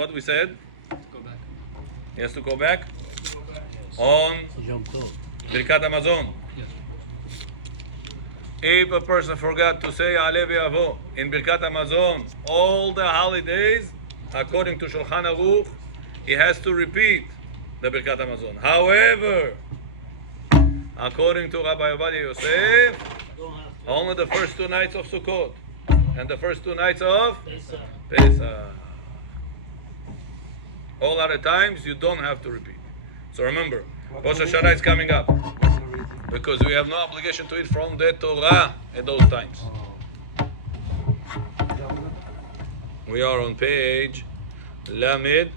What we said? Go back. He has to go back on Birkat Hamazon. Yes. If a person forgot to say Aleh V'Avo in Birkat Hamazon all the holidays, according to Shulchan Aruch, he has to repeat the Birkat Hamazon. However, according to Rabbi Ovadia Yosef, only the first 2 nights of Sukkot and the first 2 nights of Pesach. All other times you don't have to repeat. So remember, Rosh Hashanah is coming up because we have no obligation to eat from the Torah at those times. We are on page Lamed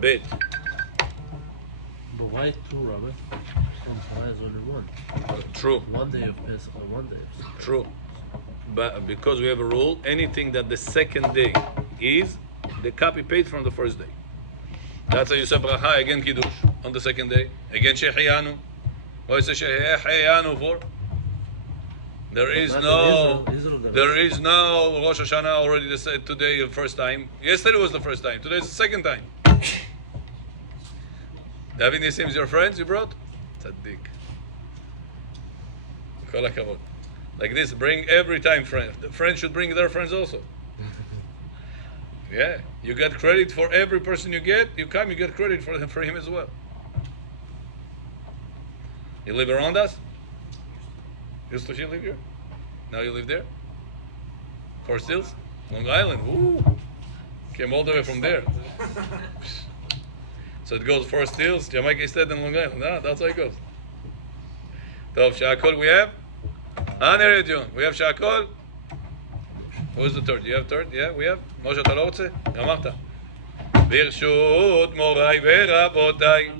Bet. But why 2, Rabbi? Why is only 1? True. 1 day of Pesach or 1 day of Sukkot. True. But because we have a rule, anything that the second day is, the copy paste from the first day. That's how you say bracha again kiddush on the second day. Again shehiyanu. What is shehiyanu for? There is no Rosh Hashanah already today the first time. Yesterday was the first time. Today is the second time. David Nissim is your friends you brought? Tzaddik. Kol hakavod. Like this, bring every time friends. The friends should bring their friends also. Yeah, you get credit for every person you get. You come, you get credit for him as well. You live around us? Used to live here? Now you live there? Forest Hills? Long Island? Ooh! Came all the way from there. So it goes Forest Hills, Jamaica State, and Long Island. That's how it goes. Tov, Shakol we have? John. We have Shakol. Who's the third? You have third? Yeah, we have. Moshe, אתה לא רוצה? אמרת. ברשות מוריי ורבותיי,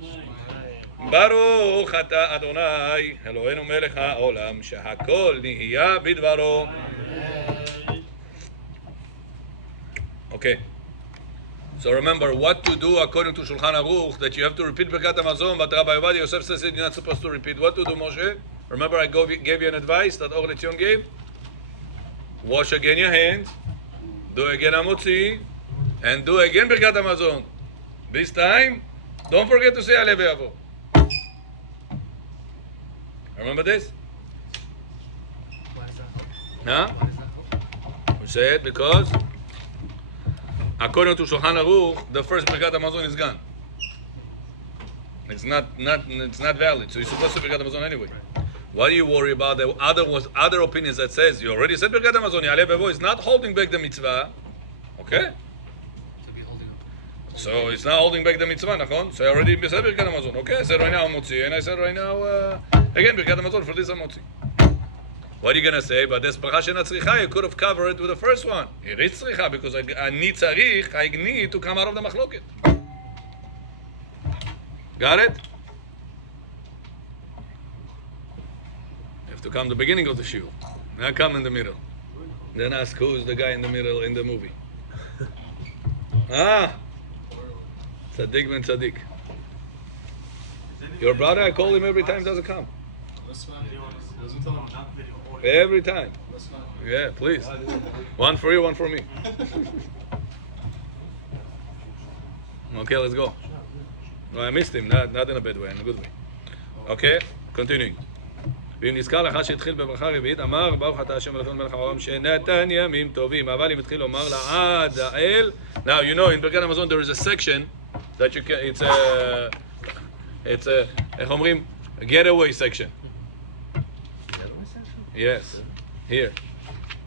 ברוך אתה אדוני, אלוהינו מלך העולם, שהכל נהיה בדברו. Okay. So remember what to do according to Shulchan Aruch, that you have to repeat Birkat Hamazon, but Rabbi Ovadia Yosef says you're not supposed to repeat. What to do, Moshe? Remember I gave you an advice that Or Letzion gave? Wash again your hands, do again Hamotzi, and do again Birkat Hamazon. This time, don't forget to say Aleh V'Avo. Remember this? Why is that? Huh? Why is that? We say it because according to Shulchan Aruch, the first Birkat Hamazon is gone. It's not valid. So you're supposed to Birkat Hamazon anyway. What do you worry about? The other opinions that says you already said Birkat Hamazon, Aleh V'Avo is not holding back the mitzvah. Okay? To be holding up. So it's not holding back the mitzvah, nachon? So I already said Birkat Hamazon. Okay, I said right now Hamotzi, and I said right now again Birkat Hamazon for this Hamotzi. What are you gonna say? But this bracha shena tzricha, you could have covered with the first one. It is tzricha because I need to come out of the machloket. Got it? You have to come the beginning of the shiur. Now come in the middle. Then ask who's the guy in the middle in the movie. Tzaddik ben Tzaddik. Your brother, I call him every time, doesn't come. Every time. Yeah, please. One for you, one for me. Okay, let's go. No, I missed him, not in a bad way, in a good way. Okay, continuing. ואם נזכר לך שהתחיל בברכה רביעית, אמר ברוך אתה השם אלוהינו מלך העולם שנתן ימים טובים. אבל אם התחיל לומר לעד האל. Now you know in Birkat Hamazon there is a section that you can, it's a איך אומרים? A getaway section. Yes, here.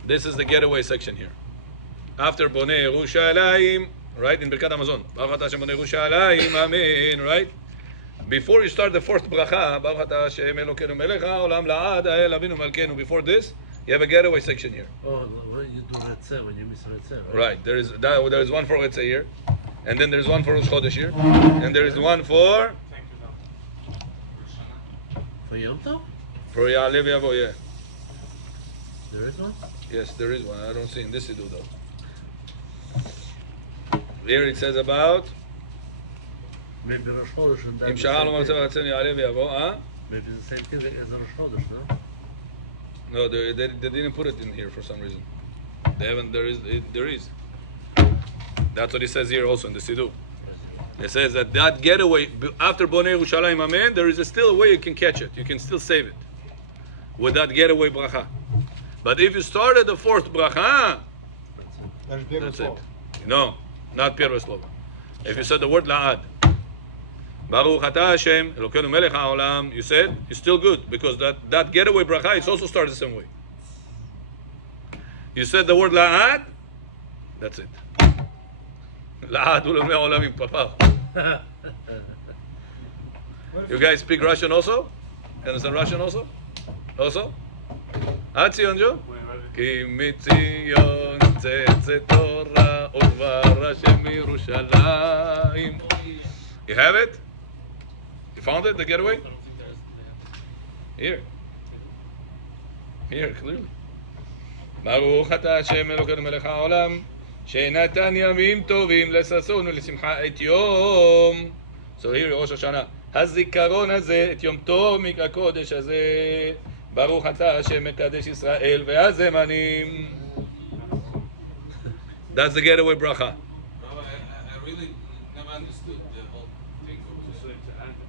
This is the getaway section here. After Bonei Yerushalayim, right, in Birkat Hamazon. Baruch atah Hashem Bonei Yerushalayim, Amen, right? Before you start the fourth bracha, Baruch atah Hashem Elokeinu melech haolam la'ad ha'el avinu malkeinu. Before this, you have a getaway section here. Oh, when you do Retzeh, when you miss Retzeh, right? Right, there is one for Retzeh here, and then there's one for Rosh Chodesh here, and there is one for Yom Tov? for Ya'aleh V'Yavo, yeah. There is one? Yes, there is one. I don't see in this Siddur though. Here it says about Maybe Rosh Chodesh and Im Sha'al Omar Tzeva Ratzenu Ya'aleh V'Yavo, Maybe the same thing as Rosh Chodesh, no? No, they didn't put it in here for some reason. They haven't. There is. That's what he says here also in the Siddur. It says that getaway, after Bonei Yerushalayim Amen, there is still a way you can catch it. You can still save it with that getaway bracha. But if you started the fourth bracha, that's it. No, not Pierre Slovo. If you said the word La'ad, Baruch Atah Hashem, Elokeinu Melech HaOlam, you said, it's still good, because that getaway bracha, it's also started the same way. You said the word La'ad, that's it. La'ad Ulamei Olamim Papa. You guys speak Russian also? You understand Russian also? Also? Atzion Joe? כי מציון צאצא תורה ודבר השם מירושלים. You have it? You found it, the getaway? I don't think they have it. Here, clearly. ברוך אתה השם אלוקינו מלך העולם שנתן ימים טובים לששון ולשמחה את יום. So here ראש השנה. הזיכרון הזה, את יום טוב מהקודש הזה. ברוך אתה השם מקדש ישראל והזמנים. That's the getaway bracha. I really never understood the whole thing.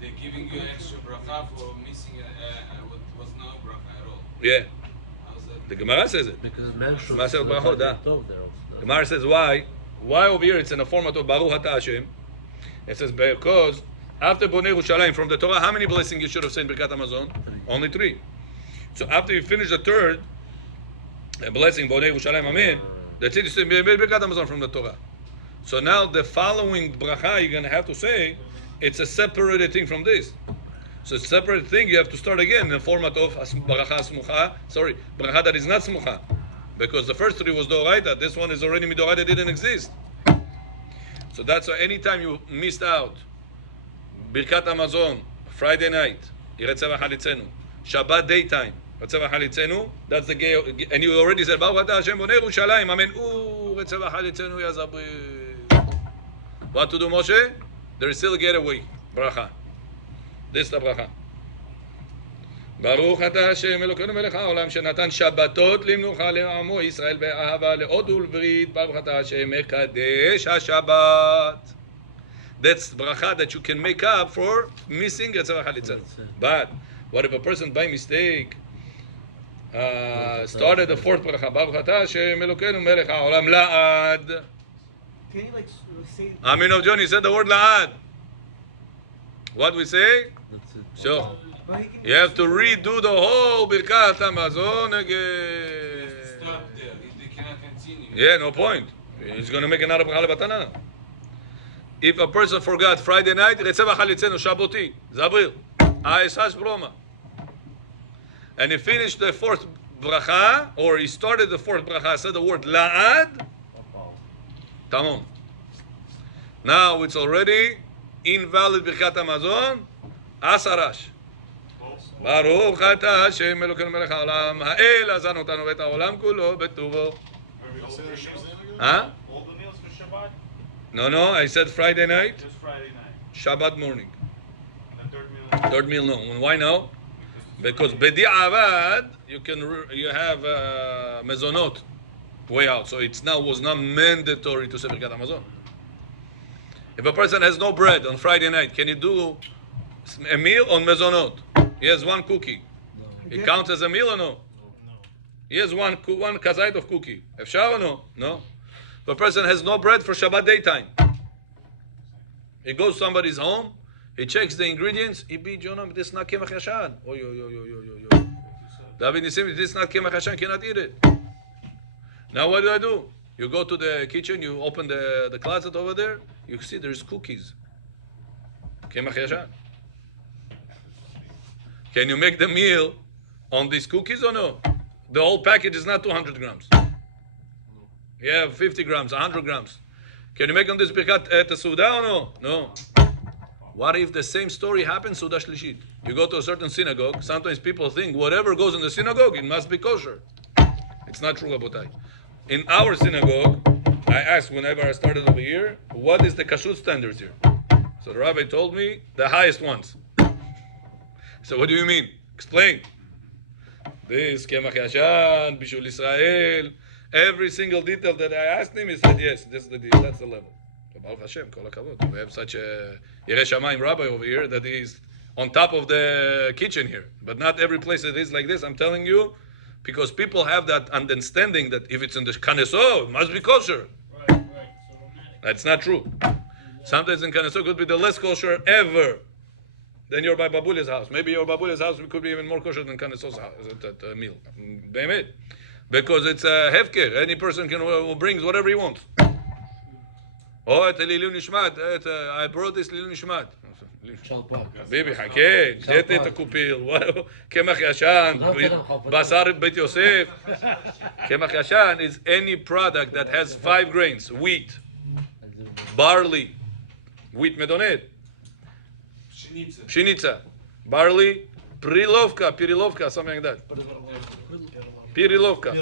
They're giving you extra bracha for missing what was no bracha at all. Yeah. How's that? The Gemara says it. Because Melchus Maser Brachot, there also. Gemara says why? Why over here it's in the format of Baruch Atah Hashem? It says because after Bonei Yerushalayim from the Torah, how many blessings you should have said in Birkat Hamazon? Only 3. So after you finish the third blessing, Bonei Yerushalayim Amen, that's it. You say Birkat Hamazon from the Torah. So now the following bracha you're going to have to say, it's a separated thing from this. So it's a separate thing. You have to start again in the format of bracha smucha. Sorry, bracha that is not smucha, because the first 3 was doraita. This one is already midoraita, didn't exist. So that's why anytime you missed out Birkat Hamazon Friday night, Yiretzeva Chalitzenu, Shabbat daytime, Yiretzeva Chalitzenu, that's the gay, and you already said Baruch Atah Hashem Bonei Yerushalayim Amen. Ooh, Yiretzeva Chalitzenu Yazabri. What to do, Moshe? There is still a getaway bracha. This is the bracha. ברוך אתה השם אלוקינו מלך העולם שנתן שבתות למנוחה לעמו ישראל באהבה לעוד ולברית. ברוך אתה השם מקדש השבת. That's bracha that you can make up for missing Yitzhak Halitzah. But what if a person by mistake started the fourth bracha? Baruch atah Hashem Elokeinu melech haolam la'ad. Can you say? Amin of John, he said the word la'ad. What we say? That's it. Sure. But he can You have to redo the whole Birkat Hamazon again. Stop there. They cannot continue. Yeah, no point. He's going to make another bracha lebatana. If a person forgot Friday night, Retzeva Chalitzenu Shaboti, Zabril, Aesash Broma, and he finished the fourth bracha, or he started the fourth bracha, said the word La'ad, Tamon. Now it's already invalid Birkat Hamazon, Asarash. ברוך אתה השם אלוקינו מלך העולם האל עזן אותנו ואת העולם כולו בטובו. Huh? All the meals for Shabbat? No, I said Friday night, Just Friday night. Shabbat morning. And the third meal? Third meal, no. Why no? Because bedi'avad, you have mezonot way out. So it's now was not mandatory to say Birkat Hamazon. If a person has no bread on Friday night, can you do a meal on mezonot? He has one cookie. It counts as a meal or no? No. He has one kazait of cookie. Efshar or no? No. If a person has no bread for Shabbat daytime, he goes to somebody's home, he checks the ingredients, he beat Jonah, this is not kemach yashan. Yo. David Nisim, this is not kemach yashan, cannot eat it. Now what do? You go to the kitchen, you open the closet over there, you see there's cookies. Kemach yashan. Can you make the meal on these cookies or no? The whole package is not 200 grams. You have 50 grams, 100 grams. Can you make on this birkat Suda or no? No. What if the same story happens Suda Shlishit? You go to a certain synagogue, sometimes people think whatever goes in the synagogue, it must be kosher. It's not true, Rabotai. In our synagogue, I asked whenever I started over here, what is the kashrut standards here? So the rabbi told me, the highest ones. So what do you mean? Explain. This kemach yashan, bishul Israel, Every single detail that I asked him, he said, yes, this is that's the level. So Baruch Hashem, kol hakavod. We have such a Yirei Shamayim rabbi over here that is on top of the kitchen here. But not every place it is like this, I'm telling you, because people have that understanding that if it's in the Kaneso, it must be kosher. Right, so romantic. That's not true. Sometimes in Kaneso could be the less kosher ever than your Babuli's house. Maybe your Babuli's house could be even more kosher than Kaneso's house, that meal. Be'emet. Because it's a hefker. Any person who brings whatever he wants. Oh, it's a Lilun Nishmat. I brought this Lilun Nishmat. Bibi, חכה, שתה את הקופיל, קמח ישן, בשר בית יוסף. קמח ישן is any product that has 5 grains, wheat, barley, wheat מדונד, pshenica, barley, pirilovka, something like that. Pirilovka.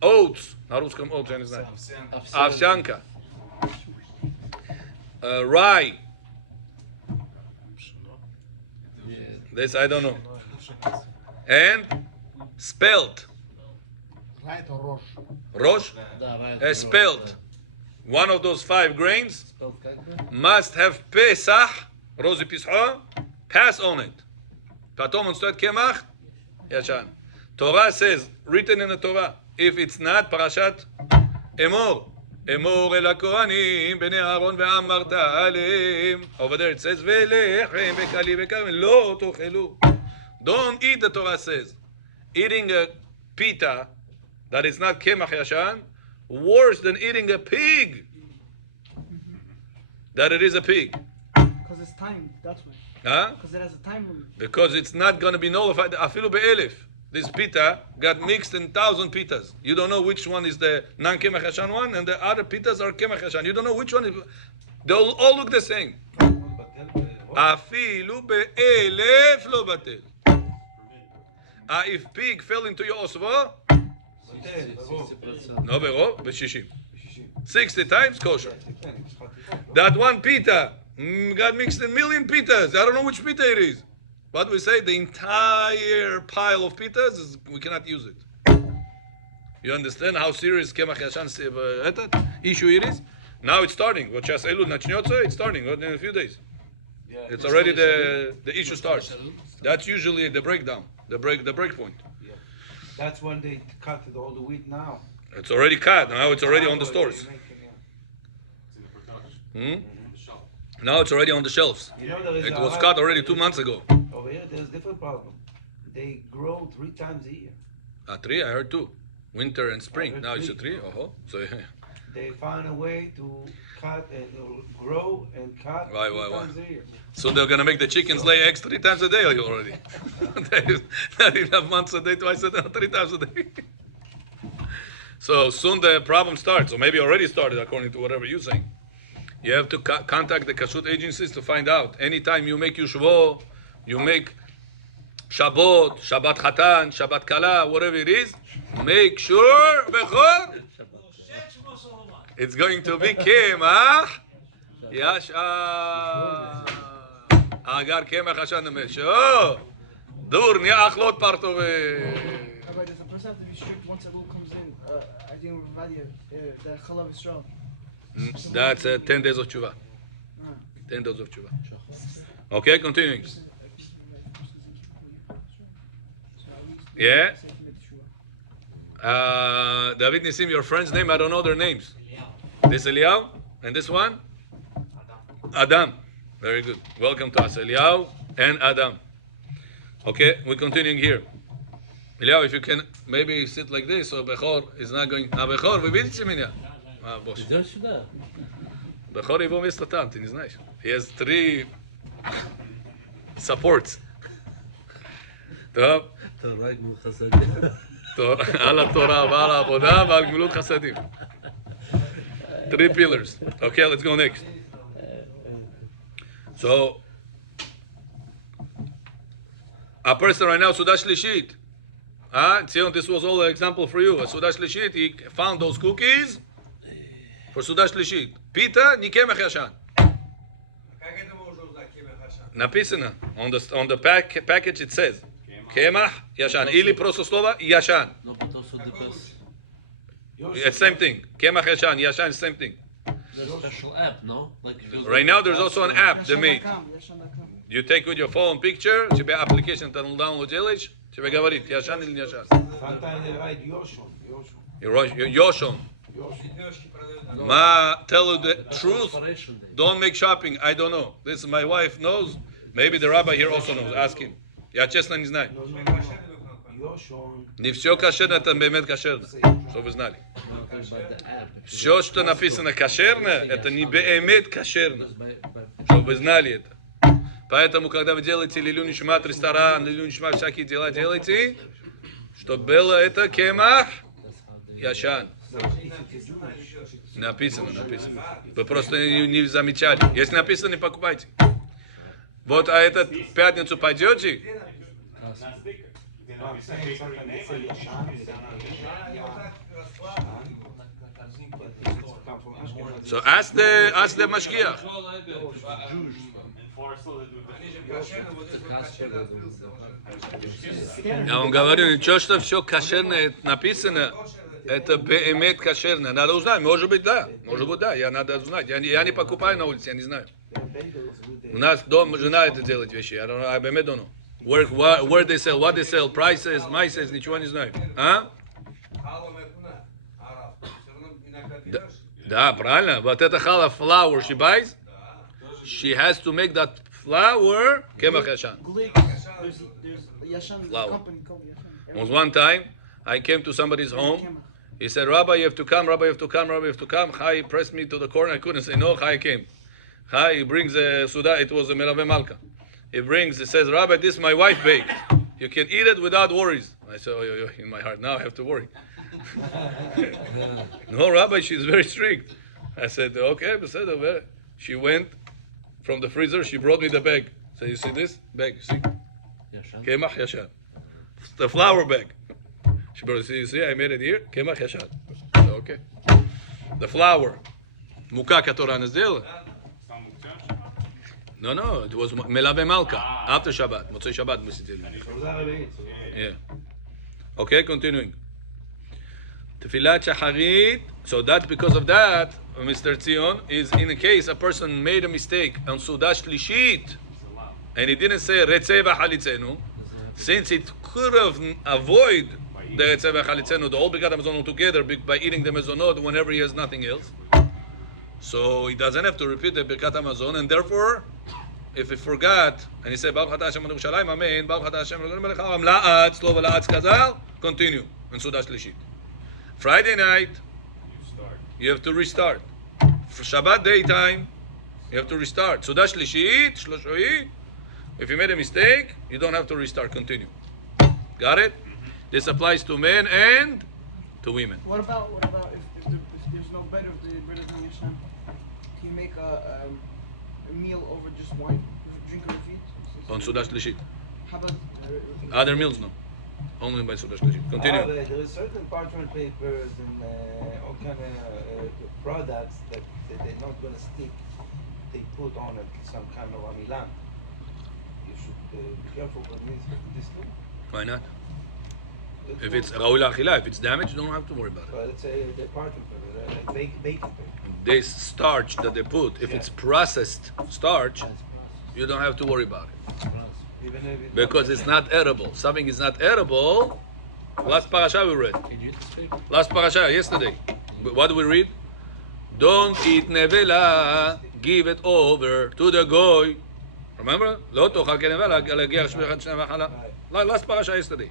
Oats, на русском oats, я не знаю. Овсянка. Rye. This I don't know. And spelt. Right or Rosh? Rosh? Да, right. Spelt. One of those 5 grains must have Pesach, Rozi Pischa, pass on it. Patom on stot kemach, yashan. Torah says, written in the Torah, if it's not Parashat Emor, אמור אל הכהנים, בני אהרון ואמרת עליהם. Over there it says, ולחם וקלי וכרמל, לא תאכלו. Don't eat, the Torah says. Eating a pita that is not kemach yashan, worse than eating a pig. That it is a pig. Because it's timed, that's why. Huh? Because it has a time limit. Because it's not going to be nullified. Afilu be'elif. This pita got mixed in 1,000 pitas. You don't know which one is the non-kemach yashan one, and the other pitas are kemach yashan. You don't know which one is. They'll all look the same. Afilu be'elef lo batel. If pig fell into your osva, no berov, be-60. 60 times kosher. That one pita got mixed in 1,000,000 pitas. I don't know which pita it is. What we say, the entire pile of pitas, we cannot use it. You understand how serious Kemach Yashan issue it is? Now it's starting. It's starting in a few days. It's already the issue starts. That's usually the breakdown, the break point. Yeah. That's when they cut all the wheat now. It's already cut. Now it's already on the stores. Now it's already on the shelves. You know, there is It a was high- cut already 2 months ago. Over here, there's a different problem. They grow 3 times a year. 3, I heard 2. Winter and spring. Now it's a 3. So They find a way to cut and grow and cut Why? 3 times a year. So they're gonna make the chickens lay eggs 3 times a day already. Not enough months a day, twice a day, 3 times a day. So soon the problem starts, or maybe already started, according to whatever you're saying. You have to contact the kashrut agencies to find out. Anytime you make Yushvo, you make Shabbat, Shabbat Chatan, Shabbat Kala, whatever it is, make sure, Bechor, it's going to be Kemach Yashan. Agar Kemach Yashan Nemesh. Oh, Dur, Niach Lot Partove. Rabbi, does the person have to be strict once a rule comes in? I think Radia, the Chalav Yisrael. That's 10 days of tshuva. 10 days of tshuva. Okay, continuing. Yeah? David Nisim, your friend's name, I don't know their names. This Eliyahu, and this one? Adam. Very good. Welcome to us, Eliyahu and Adam. Okay, we're continuing here. Eliyahu, if you can maybe sit like this, so Bechor is not going. Bechor, we will see minya. Bosh. Bechor Ivo Mistatant, he's nice. He has 3 supports. טוב. תורה גמול חסדים. על התורה ועל העבודה ועל גמילות חסדים. 3 pillars. Okay, let's go next. So, a person right now, Sudah Shlishit. Tzion, this was all an example for you. A Sudah Shlishit, he found those cookies for Sudah Shlishit. Pita, ni kemach yashan. Napisana. On the package it says. Kemach, yashan. Ili просто слово yashan. No, but also because It's same thing. Kemach, yashan. Yashan is same thing. there's a special app, no? Like if you Right now there's also an app they made. Yashan.com. You take with your phone picture, тебе application ты download делаешь, тебе говорит, yashan или не yashan. Sometimes they write Yoshon. Yoshon. Ma, tell you the truth. Operation day. Don't make shopping. I don't know. This my wife knows. Maybe the rabbi here also knows. Ask him. Я честно не знаю. Yoshon. Не все кошерно, это бемет кошерно. Чтобы вы знали. No, I'm talking about the app. Все, что написано кошерно, это не бемет кошерно. By Чтобы вы знали это. Поэтому, когда вы делаете лилюни шмат, ресторан, лилюни шмат, всякие дела делаете, чтобы было это кемах, яшан. Написано. Вы просто не замечали. Если написано, не покупайте. Вот, а этот в пятницу пойдете? So ask the Mashgiach. Я вам говорю, ничего, что все кошерное написано, это беэмет кошерное. Надо узнать, может быть, да. Я надо узнать. Я не покупаю на улице, я не знаю. У нас дома жена это делает вещи. I беэмет don't know. Where they sell, what they sell, prices, майсес, ничего не знаю. А? Да, правильно. Вот это хала flour she buys, she has to make that flour kemach yashan. There's Yashan Flour. company called Yashan. Was one time, I came to somebody's home. He said, Rabbi, you have to come. Chai pressed me to the corner. I couldn't say no. Chai came. Chai, he brings a Suda. It was a Merave Malka. He says, Rabbi, this my wife baked. You can eat it without worries. I said, oh, in my heart, now I have to worry. No, Rabbi, she's very strict. I said, okay, בסדר. She went from the freezer. She brought me the bag. So you see this bag? You see? Yashan. Kemach yashan. The flour bag. She brought it. You see, I made it here. Kemach yashan. So, okay. The flour. Muka которая она сделала. No, it was Melave Malka. After Shabbat. Motzei Shabbat мы сидели. Yeah. Okay, continuing. Tefillat Shacharit. So that because of that, Mr. Tzion, is in a case a person made a mistake on Sudah Shlishit, and he didn't say Retzeva Halitzenu, since it could have avoid the Retzeva Halitzenu, the whole Birkat HaMazon together by eating the Mezonot whenever he has nothing else. So he doesn't have to repeat the Birkat HaMazon, and therefore, if he forgot, and he said, Baruch Atah Hashem Yerushalayim, Amen, Baruch Atah Hashem Eloheinu melech haolam, La'at, Slova La'at Kazal, continue in Sudah Shlishit. Friday night, you have to restart. For Shabbat daytime, you have to restart. Sudah Shlishit, Shloshohi, if you made a mistake, you don't have to restart, continue. Got it? This applies to men and to women. What about if there's no bread of the bread of Yashan? Can you make a meal over just wine? Drink or feed? On Sudah Shlishit. How about Other meals, no. Only by Sudah Shlishit. Continue. There are certain parchment papers and all kind of products that they're not going to stick. They put on it some kind of amilan. You should be careful with this too. Why not? If it's Raul Achila, if it's damaged, you don't have to worry about it. Well, let's say the parchment paper, like baking paper. This starch that they put, if it's processed starch, you don't have to worry about it. Even if it's Because it's not edible. Something is not edible. Last parasha we read. Did you eat this paper? Last parasha, yesterday. What do we read? Don't eat nevela, give it over to the goy. Remember? לא תאכל כנבלה, להגיע שמי אחד שני מחלה. Last parasha yesterday.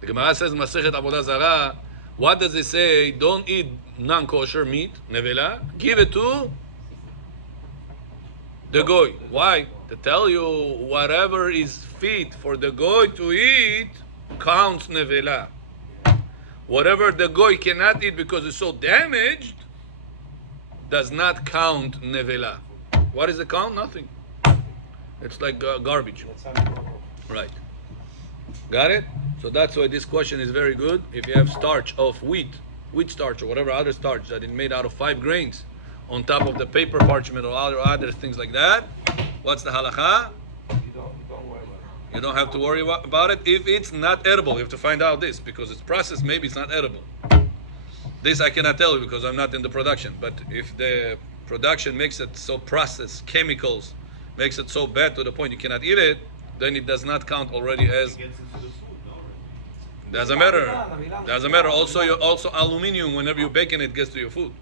The Gemara says in Masechet Avodah Zarah, what does it say? Don't eat non-kosher meat, nevela. Give it to the goy. Why? To tell you whatever is fit for the goy to eat counts nevela. Whatever the goy cannot eat because it's so damaged does not count nevela. What is the count? Nothing. It's like garbage. that's unproper. Right. Got it? So that's why this question is very good. If you have starch of wheat starch or whatever other starch that is made out of 5 grains on top of the paper parchment or other things like that, what's the halacha? You don't worry about You don't have to worry about it. If it's not edible, you have to find out this because it's processed. Maybe it's not edible. This I cannot tell you because I'm not in the production. But if the production makes it so processed, chemicals makes it so bad to the point you cannot eat it, then it does not count already as. Doesn't matter. Doesn't matter. Also, aluminium. Whenever you bake in it, gets to your food.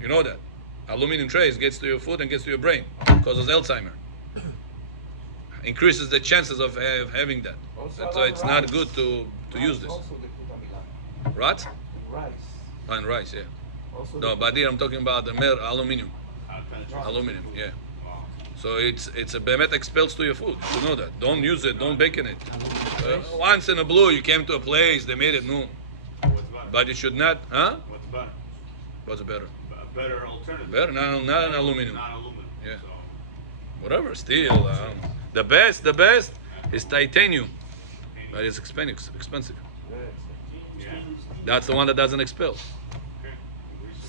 You know that. Aluminum trays gets to your food and gets to your brain, causes Alzheimer. Increases the chances of having that. That's why it's not good to use this. Also they put amilan. What? Rice. And rice, yeah. Also No, but here I'm talking about the aluminum. rice. Aluminum, yeah. So it's a behemet expels to your food. You know that. Don't use it. Don't bake in it. Once in a blue, you came to a place, they made it new. What's better? But you should not, huh? What's better? What's better? A better alternative. Better, not an aluminum. Not aluminum. Yeah. So, Whatever, steel. The best is titanium. But it's expensive. yeah. That's the one that doesn't expel. Okay.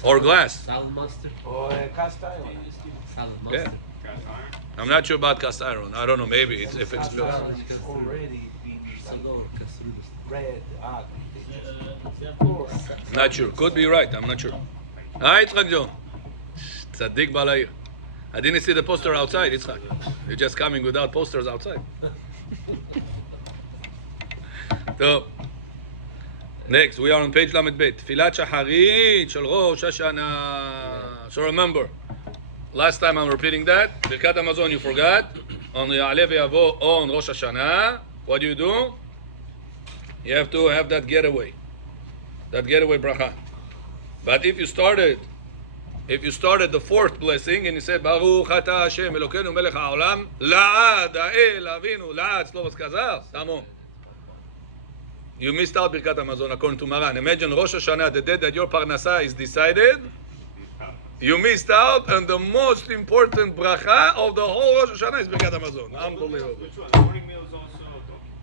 Or glass. Salad mustard. Or cast iron. Salad Yeah. mustard. Cast iron. I'm not sure about cast iron. I don't know. Maybe it's if it Cast expels. iron is already been Salor, casserole. red, hot. Not sure. Could be right. I'm not sure. Hi, Yitzchak John. Tzaddik Balayir. I didn't see the poster outside, Yitzchak. You're just coming without posters outside. So, next, we are on page Lamed Bet. Tfilat Shacharit Shel Rosh Hashanah. So remember, last time I'm repeating that. Birkat Hamazon you forgot. On Ya'aleh V'Yavo on Rosh Hashanah. What do? You have to have that getaway. That getaway bracha. But if you started the fourth blessing and you said Baruch Ata Hashem Elokeinu Melech HaOlam La'ad Ha'el Avinu La'ad Slovas Kazar Tamon. You missed out Birkat Hamazon according to Maran. Imagine Rosh Hashanah, the day that your Parnasah is decided. You missed out on the most important bracha of the whole Rosh Hashanah is Birkat Hamazon. Unbelievable. Which one? The morning meal is also.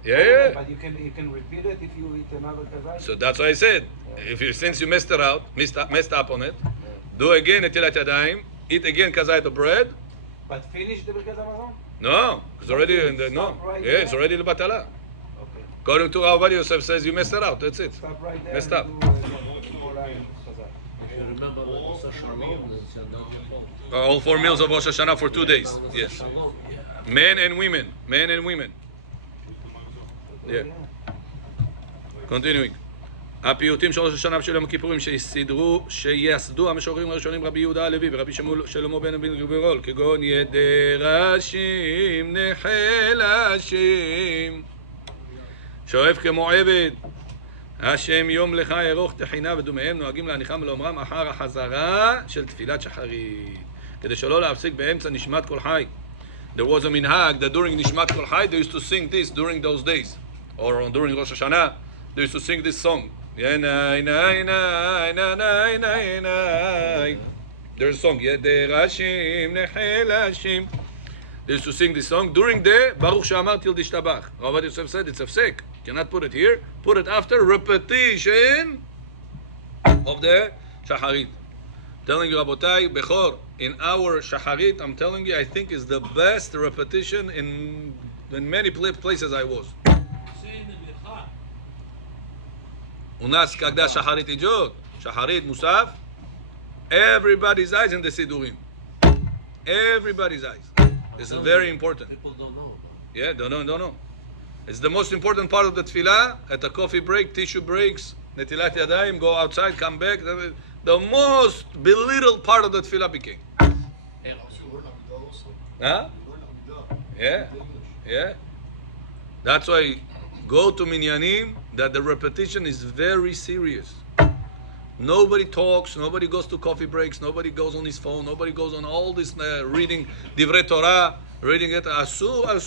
Yeah. But you can repeat it if you eat another kazak. So that's what I said. Since you messed up on it, do again Netilat Yadayim, eat again kazayit of bread. But finish the Birkat Hamazon? No, it's already in the no. Stop right Yeah, it's there. already Batala. Okay. According to Rabbi Yosef says you messed it out. That's it. Stop right there. Messed and up. do, more line kazak. If you remember the Rosh Shalom, it's your fault. All 4 meals of Rosh Hashanah for 2 days. Yes. Shalom, yeah. Men and women. Yeah. Continuing. הפיוטים של ראש השנה ושל יום הכיפורים שיסדו המשוררים הראשונים רבי יהודה הלוי ורבי שלמה בן גבירול כגון ידרשים נחלשים שואף כמו עבד השם יום לך ארוך תחינה ודומיהם נוהגים להניחם ולאומרם אחר החזרה של תפילת שחרית כדי שלא להפסיק באמצע נשמת כל חי. There was a minhag that during Nishmat Kol Chai they used to sing this during those days or during Rosh Hashanah they used to sing this song. There's a song. They used to sing this song during the Baruch She'amar Til Dishtabach. Rabbi Yosef said it's afsek. Cannot put it here. Put it after repetition of the Shacharit. Telling you, Rabotai, Bechor, in our Shacharit, I'm telling you, I think is the best repetition in many places I was. Unas когда Shacharit idjot, Shacharit Musaf, everybody's eyes in the Sidurim. Everybody's eyes. This is very important. People don't know. Yeah, don't know. It's the most important part of the tefillah. At a coffee break, tissue breaks, Netilat Yadayim, go outside, come back. The most belittled part of the tefillah became. Huh? Yeah. That's why go to minyanim that the repetition is very serious. Nobody talks, nobody goes to coffee breaks, nobody goes on his phone, nobody goes on all this reading Divrei Torah, reading it asur.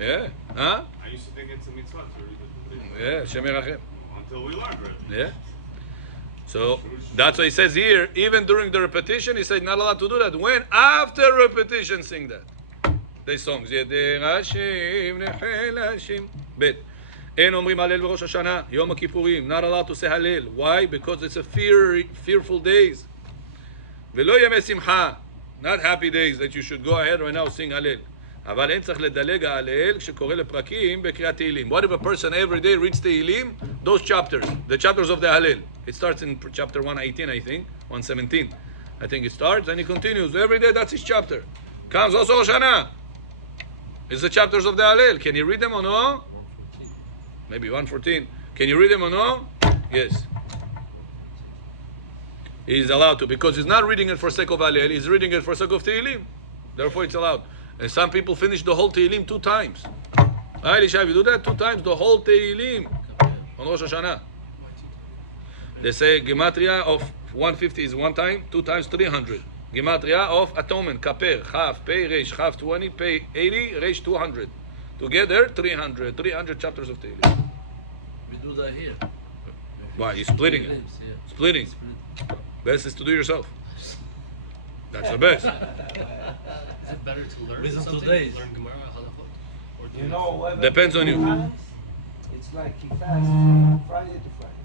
Yeah, huh? I used to think it's a mitzvah to read the Yeah, Shem Yerachem. until we learned it. Yeah. So that's why he says here, even during the repetition, he said not allowed to do that. When after repetition, sing that. They songs. Bet. אין אומרים הלל בראש השנה, יום הכיפורים, not allowed to say הלל. Why? Because it's a fearful days. ולא ימי שמחה, not happy days that you should go ahead right now sing הלל. אבל אין צריך לדלג ההלל כשקורא לפרקים בקריאת תהילים. What if a person every day reads תהילים? Those chapters, the chapters of the Hallel. It starts in chapter 118, I think, 117. I think it starts, and it continues. Every day, that's his chapter. Comes also Hashanah. It's the chapters of the Hallel. Can you read them or no? Maybe 114. Can you read them or no? Yes. He's allowed to, because he's not reading it for sake of Hallel, he's reading it for sake of Tehillim. Therefore it's allowed. And some people finish the whole Tehillim 2 times. Elisha, you do that 2 times, the whole Tehillim on Rosh Hashanah. They say Gematria of 150 is 1 time, 2 times 300. Gematria of atonement, Kaper, Chaf, Pei, Resh, Chaf 20, Pei 80, Resh 200. Together 300 chapters of Tehillim. We do that here. Why? You're splitting it. Glimpse, yeah. Splitting. Best is to do yourself. That's the best. Is it better to learn Wisdom something? today is- Learn Gemara, Halachot? Or do You know, when Depends on you. fast, it's like he fasts from Friday to Friday.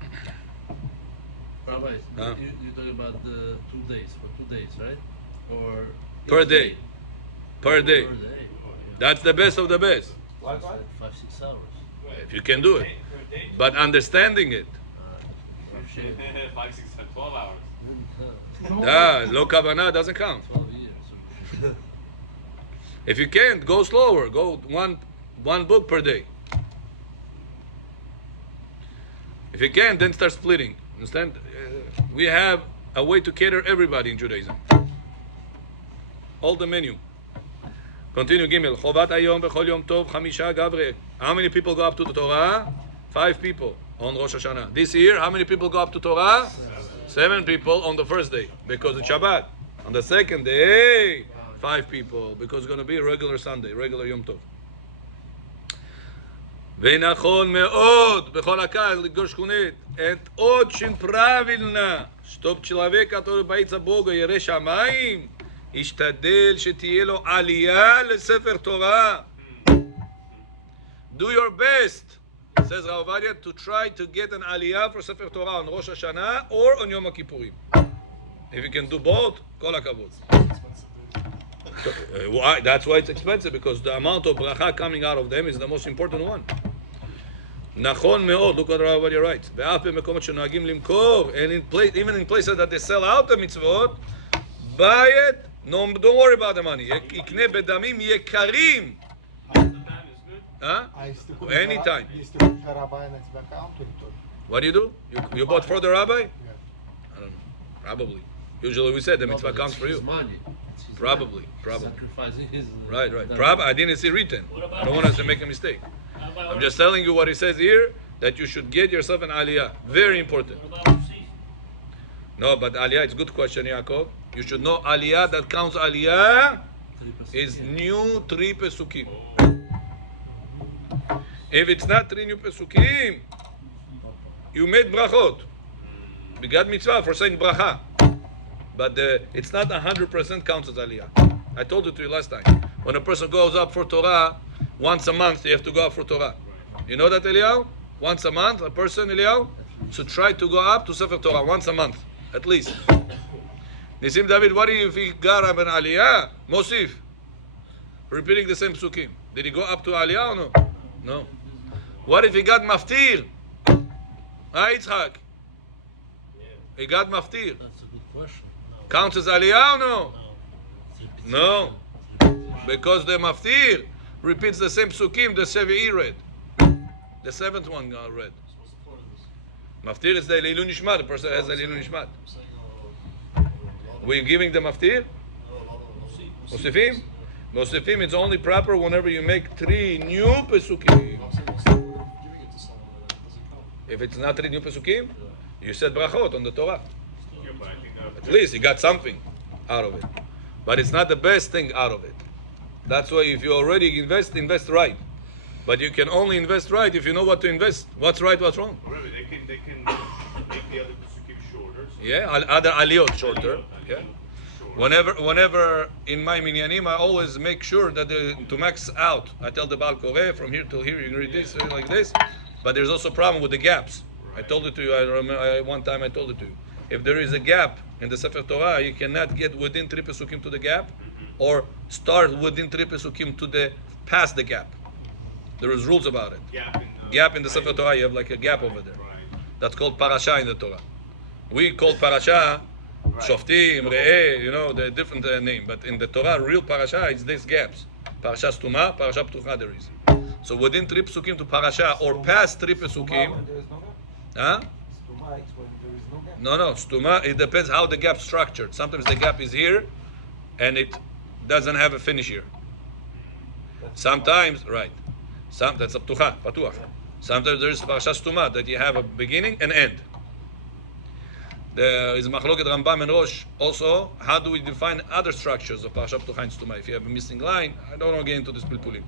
Rabbi, Huh? you talk about the 2 days, for 2 days, right? Or Per each day. Per day. Per day. That's the best of the best. What? 5-6 hours. If you can do it. But understanding it. Shit. 5, 6, 12 hours. Lo kavanah doesn't count. 12 years. If you can't, go slower. Go one book per day. If you can't, then start splitting. Understand? We have a way to cater everybody in Judaism. All the menu. Continue Gimel. Chovat hayom bechol yom tov chamisha gavre. How many people go up to the Torah? 5 people on Rosh Hashanah. This year, how many people go up to Torah? 7 people on the first day because it's Shabbat. On the second day, 5 people because it's going to be a regular Sunday, regular Yom Tov. ונכון מאוד בכל הקהל לגור שכונית את очень правильно чтоб человек, который боится Бога, ירא שמיים, ישתדל שתהיה לו עלייה לספר תורה. Do your best, says Rav Ovadia, to try to get an aliyah for Sefer Torah on Rosh Hashanah or on Yom Kippurim. If you can do both, kol hakavod. Why? That's why it's expensive, because the amount of bracha coming out of them is the most important one. נכון מאוד, look what Rav Ovadia writes. ואף במקומות שנוהגים למכור, and even in places that they sell out the mitzvot, buy it, no, don't worry about the money. יקנה בדמים יקרים. Huh? Anytime. What do you do? You bought for the rabbi? I don't know. Probably. Usually we said the mitzvah comes for you. Money. It's his Probably. money. Sacrificing his. Right. that- Probably. I didn't see written. I don't want us to make a mistake. I'm just telling you what it says here, that you should get yourself an aliyah. Very important. No, but aliyah, it's a good question, Yaakov. You should know aliyah that counts aliyah 3%. is new 3 pesukim. If it's not 3 new pesukim, you made brachot. We got mitzvah for saying bracha. But it's not 100% counts as aliyah. I told it to you last time. When a person goes up for Torah, once a month you have to go up for Torah. You know that, Eliyahu? Once a month, a person, Eliyahu, should try to go up to Sefer Torah once a month, at least. Nisim David, what if he got up an aliyah? Mosif. Repeating the same psukim. Did he go up to aliyah or no? No. What if he got maftir? Yitzchak. He got maftir. That's a good question. Counts as aliyah or no? No. Because the maftir repeats the same psukim the Sevi'i read. The 7th one read. Maftir is the Leilu Nishmat. The person has the Leilu Nishmat. Were you giving the maftir? Mosifim? Mosifim, it's only proper whenever you make 3 new pesukim. If it's not 3 new pesukim, you said brachot on the Torah. Yeah, but I think At least you got something out of it. But it's not the best thing out of it. That's why if you already invest right. But you can only invest right if you know what to invest. What's right, what's wrong. remember, they can make the other pesukim shorter. So Yeah, other aliyot shorter. Yeah. Shorter. Whenever in my minyanim, I always make sure that to max out. I tell the Baal Koreh, from here till here, you can read this, like this. But there's also a problem with the gaps. I told it to you, I remember one time I told it to you. If there is a gap in the Sefer Torah, you cannot get within 3 pesukim to the gap. or start within 3 pesukim to the past the gap. There is rules about it. Gap in the Sefer Torah, you have like a gap over there. That's called parasha in the Torah. We call parasha Shoftim, Re'eh, you know, the different name. But in the Torah, real parasha is these gaps. Parasha Stuma, parasha Ptucha there is. So within 3 pesukim to parasha or past 3 pesukim. There is no gap. Huh? Stuma is when there is no gap. No, Stuma, it depends how the gap's structured. Sometimes the gap is here and it doesn't have a finish here. Sometimes, right. That's a Ptucha, Patuach. Sometimes there is parasha Stuma that you have a beginning and end. There is Machloket Rambam and Rosh. Also, how do we define other structures of parasha Ptucha and Stuma? If you have a missing line, I don't want to get into this pilpulim.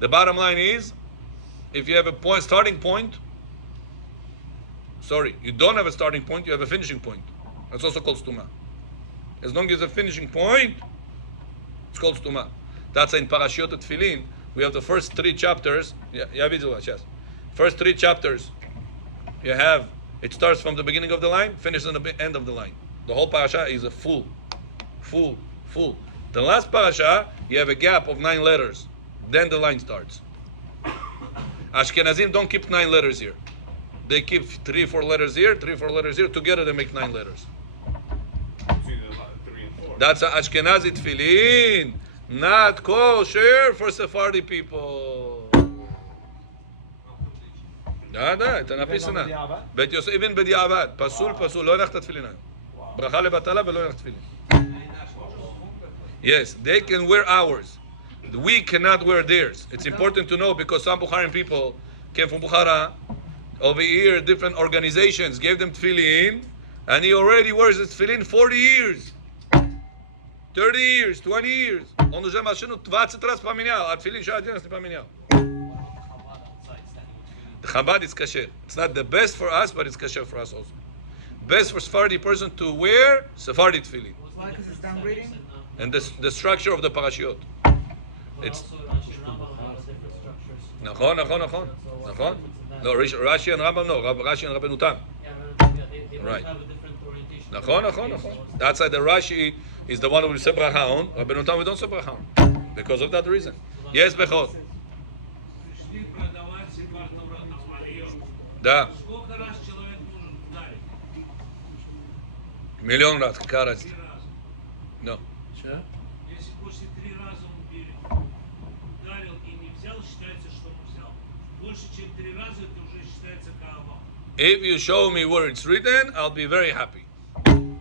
The bottom line is, if you have a point, starting point, you don't have a starting point, you have a finishing point. That's also called Stuma. As long as a finishing point, it's called Stuma. That's in Parashiot Tefillin. We have the first 3 chapters. Yes. First 3 chapters, you have, it starts from the beginning of the line, finishes on the end of the line. The whole parasha is a full. The last parasha, you have a gap of 9 letters. Then the line starts. Ashkenazim don't keep 9 letters here. They keep 3, 4 letters here, 3, 4 letters here. Together they make 9 letters. That's a Ashkenazi tefillin, not kosher for Sephardi people. אתה נפיסנה. בית יוסף, even בדיעבד, פסול, לא ילך את התפילין היום. ברכה לבטלה ולא ילך תפילין. Yes, they can wear ours. We cannot wear theirs. It's important to know because some Bukharan people came from Bukhara. Over here, different organizations gave them tefillin, and he already wears his tefillin 40 years. 30 years, 20 years. Он уже машину 20 раз поменял, а тфилин еще 11 не поменял. The Chabad is kasher. It's not the best for us, but it's kasher for us also. Best for Sephardi person to wear Sephardi tefillin. Why? Because it's downgrading? And the structure of the parashiot. It's נכון. No, Rashi and Rambam, no. Rashi and Rabbeinu Tam. Right. נכון. That's why the Rashi is the one who will say bracha on. Rabbeinu Tam we don't say bracha on. Because of that reason. Yes, Bechol. Да. Миллион раз, какая разница? No. Если после 3 раза он ударил и не взял, считается, что он взял. Больше, чем 3 раза, это уже считается каава. If you show me where it's written, I'll be very happy.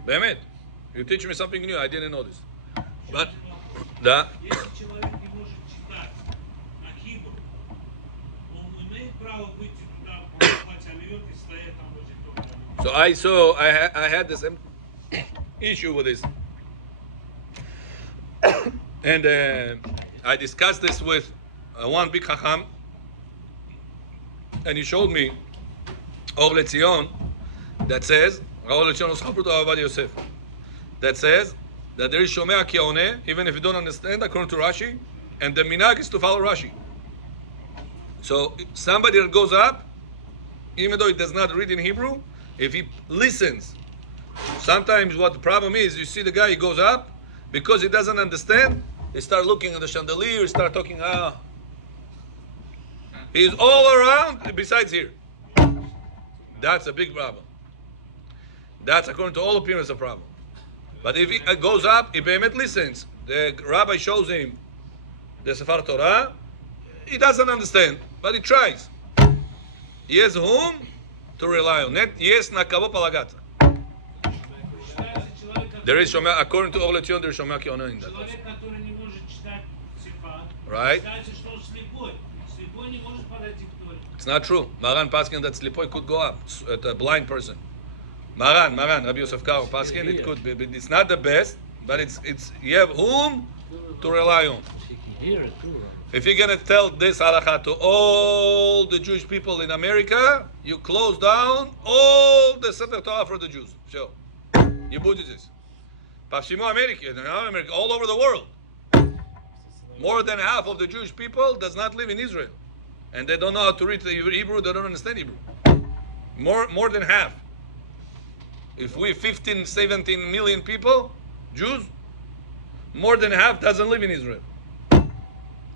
באמת. You teach me something new, I didn't know this. But, да. Если человек не может читать на хибру, он имеет право выйти туда, покупать алиот и стоять там возле того. So I had this issue with this. And I discussed this with one big Chacham, and he showed me Or Letzion that says, Or Letzion was Chaprut Avad Yosef, that says that there is Shomea Kione, even if you don't understand, according to Rashi, and the minhag is to follow Rashi. So somebody that goes up, even though he does not read in Hebrew, if he listens, sometimes what the problem is, you see the guy, he goes up, because he doesn't understand, he start looking at the chandelier, he start talking, he's all around, besides here. That's a big problem. That's, according to all opinions, a problem. But if he goes up, he behemoth listens. The rabbi shows him the Sefer Torah, he doesn't understand, but he tries. He has whom to rely on. Yes, nakavo palagata. There is Shomea, according to Or Letzion, there is Shomea Kiona in that. Человек, который не может читать сифат, Right? считается, что он слепой. Слепой не может подойти к Торе. It's not true. Maran Paskin that Slipoy could go up at a blind person. Maran, Rabbi Yosef Karo Paskin, it could be. But it's not the best, but it's you have whom to rely on. She can hear it too, right? If you're gonna tell this halakha to all the Jewish people in America, you close down all the Sefer Torah for the Jews. Sure. You Buddhists. Pashimo America, all over the world. More than half of the Jewish people does not live in Israel. And they don't know how to read Hebrew, they don't understand Hebrew. More than half. If we 15, 17 million people, Jews, more than half doesn't live in Israel.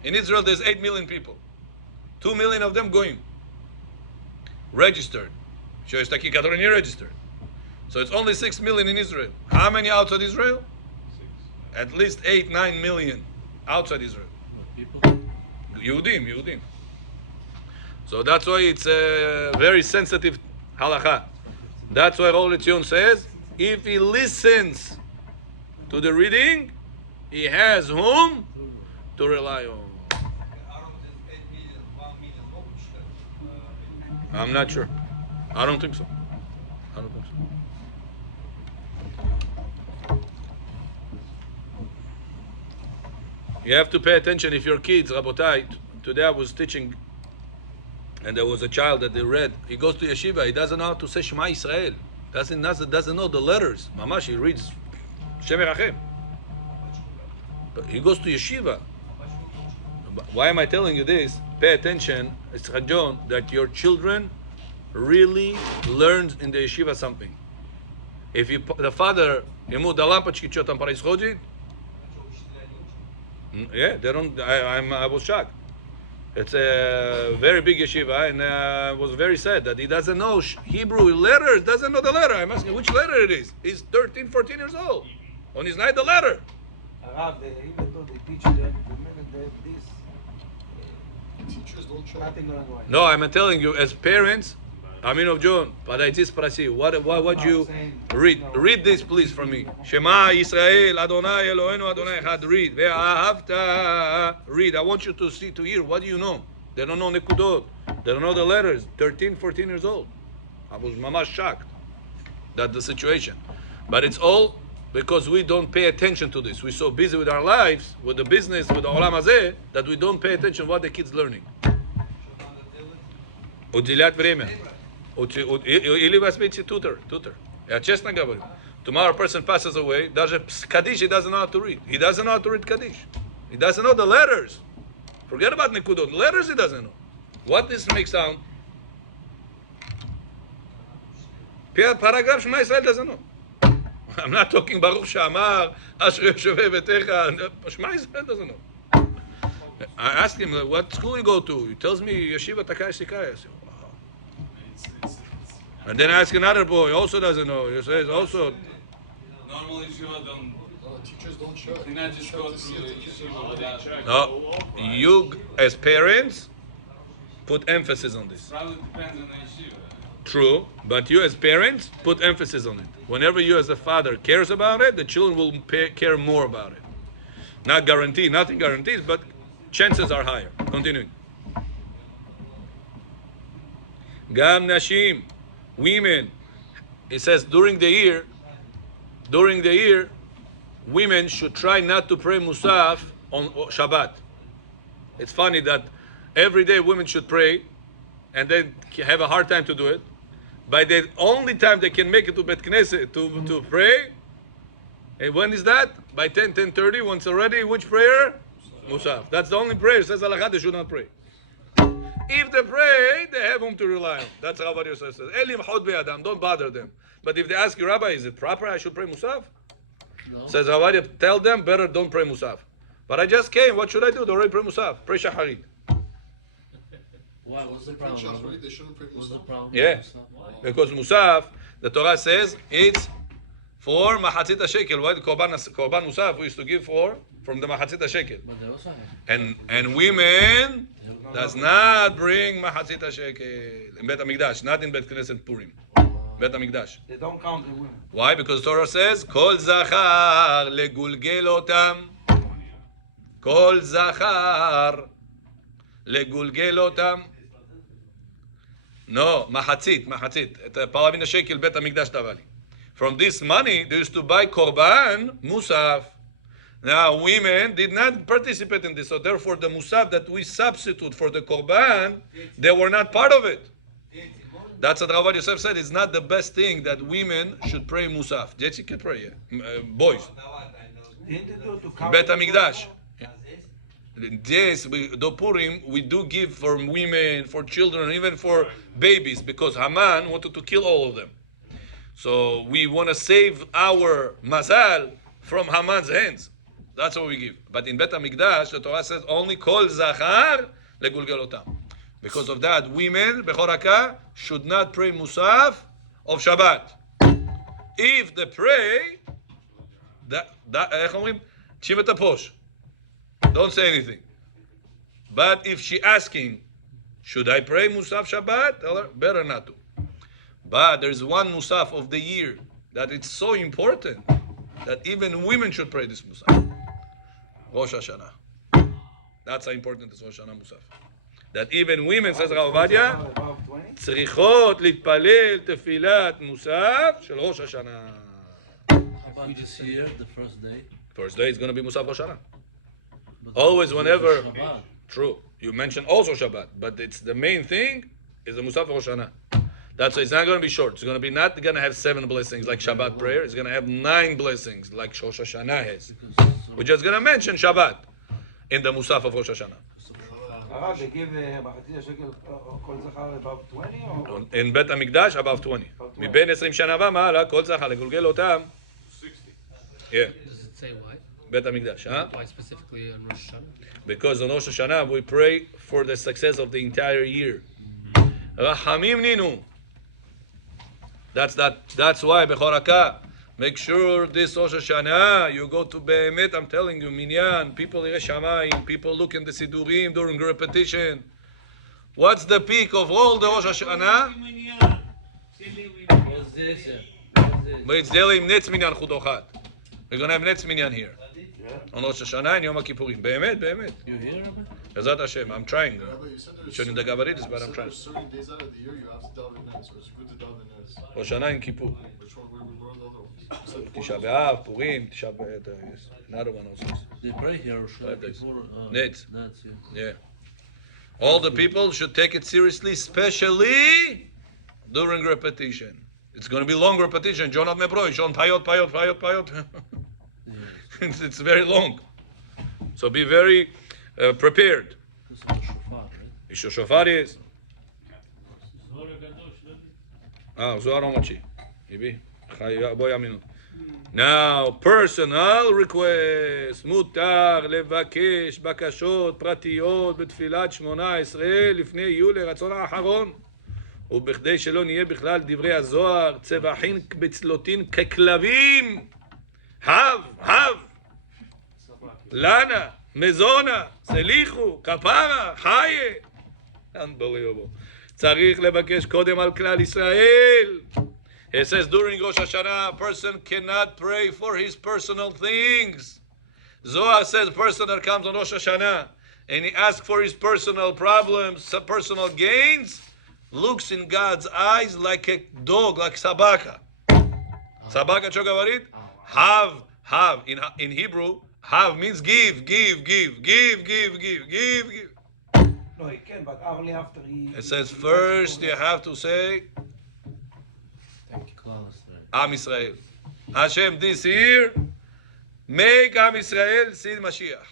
In Israel, there's 8 million people. 2 million of them going. Registered. שיש такие, которые не registered. So it's only 6 million in Israel. How many outside Israel? At least 8, 9 million outside Israel. People. Yehudim. So that's why it's a very sensitive halakha. That's why Rav Letzion says, if he listens to the reading, he has whom to rely on. I'm not sure. I don't think so. You have to pay attention if your kids, Rabotai. Today I was teaching, and there was a child that they read. He goes to yeshiva. He doesn't know how to say Shema Israel. Doesn't know the letters. Mamash, he reads Shem Erachem. But he goes to yeshiva. Why am I telling you this? Pay attention, it's John, that your children really learns in the yeshiva something. If the father, ему до лампочки, что там происходит? Yeah, they don't. I was shocked. It's a very big yeshiva, and I was very sad that he doesn't know Hebrew letters. Doesn't know the letter. I'm asking which letter it is. He's 13, 14 years old. On his night, the letter. Rav, even though they teach them, the minute they have this, Teachers don't show. nothing going on. No, I'm telling you, as parents, Amin of John, подойди спроси, what you read? Read this, please, from me. Shema Yisrael, Adonai Eloheinu, Adonai Echad. Read. Ve'ahavta. Read. I want you to see, to hear. What do you know? They don't know nekudot. They don't know the letters. 13, 14 years old. I was mamash shocked. That's the situation. But it's all because we don't pay attention to this. We're so busy with our lives, with the business, with the olam hazeh, that we don't pay attention what the kids learning. Уделять время. Или возьмите tutor. Я честно говорю. Tomorrow a person passes away, даже Kaddish he doesn't know how to read. He doesn't know how to read Kaddish. He doesn't know the letters. Forget about Nekudot. The letters he doesn't know. What this makes sound? Paragraph Shema Yisrael doesn't know. I'm not talking Baruch Shamar, Asher Yeshuveh Betecha. Shema Yisrael doesn't know. I asked him, what school you go to? He tells me Yeshiva Takai Sikai. I said, and then I ask another boy, also doesn't know. He says also. Normally, yeshiva don't. Teachers don't show. You not just go through the yeshiva without. No, you as parents put emphasis on this. Probably depends on the yeshiva. True, but you as parents put emphasis on it. Whenever you as a father cares about it, the children will care more about it. Not guaranteed, nothing guarantees, but chances are higher. Continuing. Gam nashim, women. It says during the year, women should try not to pray Musaf on Shabbat. It's funny that every day women should pray, and they have a hard time to do it. By the only time they can make it to Bet Knesset to pray, and when is that? By 10:30, once already, which prayer? Musaf. That's the only prayer. Says Halakha, they should not pray. If they pray, they have whom to rely on. That's how Rabbi Yosef says. Elim chod be'adam. Don't bother them. But if they ask you, Rabbi, is it proper I should pray Musaf? No. Says Rabbi, tell them better don't pray Musaf. But I just came. What should I do? They already pray Musaf. Pray Shacharit. Why? What's the They preach problem? right? They shouldn't pray What's the Musaf. problem? Yeah. Why? Because Musaf, the Torah says it's for Mahatzit shekel. What Korban Musaf we used to give from the Mahatzit shekel. But they also have. And women does not bring Mahatzit shekel in Bet HaMikdash, not in Bet Knesset Purim. Bet HaMikdash. They don't count the women. Why? Because Torah says, Kol Zachar legulgel otam. Kol Zachar legulgel otam. No, Mahatzit. את פרבין השקל בית המקדש תבע לי. From this money, they used to buy Korban, Musaf. Now, women did not participate in this, so therefore the Musaf that we substitute for the Korban, they were not part of it. That's what Rabbi Yosef said. It's not the best thing that women should pray Musaf. Jets can pray, yeah. Boys. Didn't they do to count Bet the HaMikdash. Yes, the Purim, we do give for women, for children, even for babies, because Haman wanted to kill all of them. So we want to save our mazal from Haman's hands. That's what we give. But in Bet HaMikdash, the Torah says only Kol Zachar legulgelotam. Because of that, women, Bechor Hakah, should not pray Musaf of Shabbat. If they pray, איך אומרים? תשיב את הפוש. Don't say anything. But if she asking, should I pray Musaf Shabbat? Tell her, better not to. But there's one Musaf of the year that it's so important that even women should pray this Musaf. Rosh Hashanah. That's how important this Rosh Hashanah Musaf. That even women, says Rav Ovadia, צריכות להתפלל תפילת מוסף של ראש השנה. How about this year, the first day? First day is going to be Musaf Rosh Hashanah. But Always, whenever. Shabbat. True. You mentioned also Shabbat, but it's the main thing is the Musaf Rosh Hashanah. That's why it's not going to be short. It's going to be not going to have 7 blessings like Shabbat prayer. It's going to have 9 blessings like Rosh Hashanah has. We're just going to mention Shabbat in the Musaf of Rosh Hashanah. They give בחצי השקל כל זכר above 20 or? In Bet HaMikdash, above 20. מבין 20 שנה ומעלה, כל זכר לגולגל אותם. 60. Yeah. Does it say why? Bet HaMikdash, huh? Why specifically on Rosh Hashanah? Because on Rosh Hashanah we pray for the success of the entire year. Rahamim ninu. That's why Bechor Hakah. Make sure this Rosh Hashanah you go to Be'emet. I'm telling you, Minyan, people Yirei Shamayim, people look in the Sidurim during repetition. What's the peak of all the Rosh Hashanah? It's daily Netz Minyan Chudochat. We're going to have Netz Minyan here. On Rosh Hashanah and Yom Kippurim. Be'emet. You hear, Rabbi? Bezat Hashem. I'm trying. Rabbi, you said there's Shouldn't the Gavaridis, but I'm trying. certain days out of the year you have to daven in, so it's good to daven in. Rosh Hashanah and Kippur. Which one? Where are the other ones? You said Tisha B'Av, Purim, Tisha B'Av, yes. Another one also. They pray here, Rosh 5 days. Hashanah. Netz. That's yeah. Yeah. All the people should take it seriously, especially during repetition. It's going to be long repetition. Jonah Mebroy, John Payot. It's very long. So be very prepared. This is the shofar, right? Isho Shofar is. Zohar Omachi. Now, personal request. מותר לבקש בקשות פרטיות בתפילת 18 לפני יולי רצון האחרון. ובכדי שלא נהיה בכלל דברי הזוהר, צבחין בצלוטין ככלבים. הב. לנה, מזונה, סליחו, כפרה, חיה. Unbelievable. צריך לבקש קודם על כלל ישראל. It says during Rosh Hashanah, a person cannot pray for his personal things. Zohar says a person that comes on Rosh Hashanah and he asks for his personal problems, personal gains, looks in God's eyes like a dog, like sabaka. Sabaka chogavarit? Have. In Hebrew, have means give. No, he can, but only after he... It says first you have to say, Am Israel. Hashem, this year, make Am Israel see Mashiach.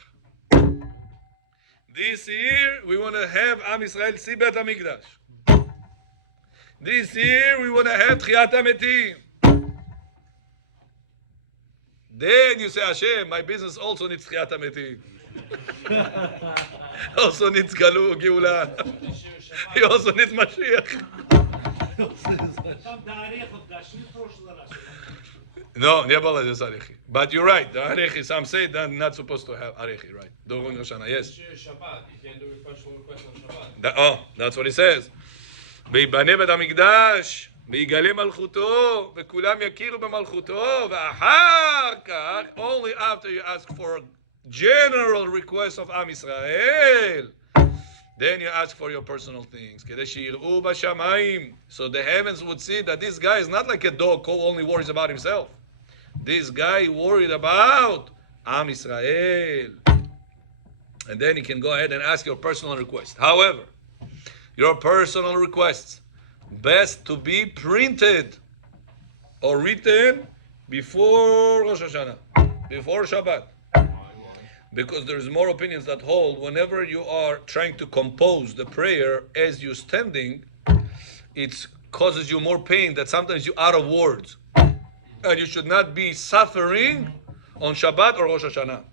This year, we want to have Am Israel see Bet HaMikdash. This year, we want to have Tchiyat HaMetim. Then you say, Hashem, my business also needs Tchiyat HaMetim. Also needs Galu, Geula. He also needs Mashiach. No, but you're right. The Arechi, some say they're not supposed to have Arechi, right? During Hashanah, yes. Shabbat, you can't do a personal request on Shabbat. That's what he says. ויבנה בית המקדש, ויגלה מלכותו, וכולם יכירו במלכותו, ואחר כך, only after you ask for general request of Am Israel, then you ask for your personal things. כדי שיראו בשמיים, so the heavens would see that this guy is not like a dog who only worries about himself. This guy worried about Am Israel. And then you can go ahead and ask your personal request. However, your personal requests best to be printed or written before Rosh Hashanah, before Shabbat. Because there's more opinions that hold whenever you are trying to compose the prayer as you're standing, it causes you more pain that sometimes you're out of words. And you should not be suffering on Shabbat or Rosh Hashanah.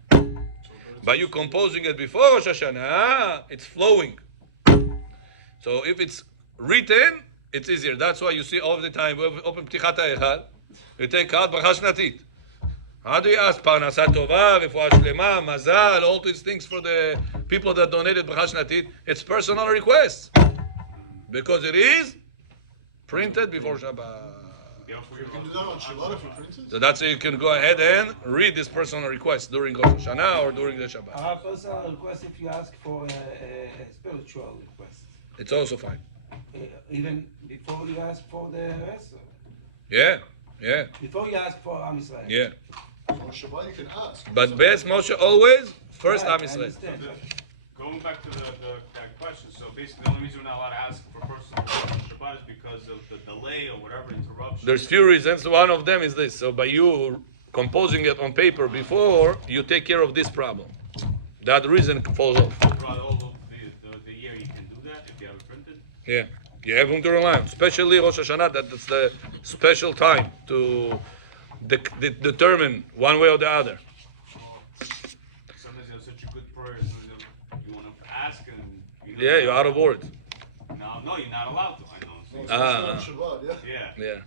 By you composing it before Rosh Hashanah, it's flowing. So if it's written, it's easier. That's why you see all the time, we open Ptichat HaEchal, you take out Bracha Shnatית. How do you ask? Parnasa Tova, Refuah Shlema, Mazal, all these things for the people that donated Bracha Shnatית. It's personal requests. Because it is printed before Shabbat. You can do that on Shabbat if you print it? So that's how you can go ahead and read this personal request during Rosh Hashanah or during the Shabbat. I have personal request if you ask for a spiritual request. It's also fine. Even before you ask for the rest? Yeah. Before you ask for Am Yisrael? Yeah. So on Shabbat you can ask. But best Moshe always, first Right, Am I Yisrael. understand. Going back to that question, so basically the only reason we're not allowed to ask for personal Shabbat is because of the delay or whatever interruption. There's few reasons. One of them is this. So by you composing it on paper before, you take care of this problem. That reason falls off. Throughout all of the year you can do that if you have it printed. Yeah. You have room to rely on. Especially Rosh Hashanah, that's the special time to determine one way or the other. Sometimes you have such a good prayer, you want to ask and Yeah, you're out of words. No, you're not allowed to. I know. So Ah. on Shabbat, yeah. Yeah.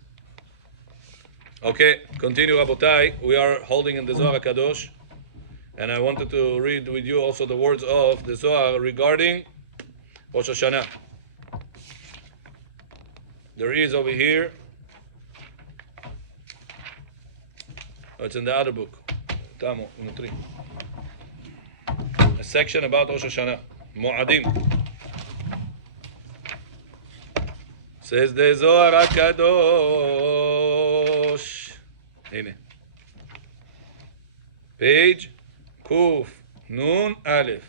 Okay, continue, Rabotai. We are holding in the Zohar Kadosh, and I wanted to read with you also the words of the Zohar regarding Rosh Hashanah. There is over here, it's in the other book, Tamo, in the 3, a section about Rosh Hashanah, Mo'adim. Says the Zohar HaKadosh. Hine. Page Kuf Nun Aleph.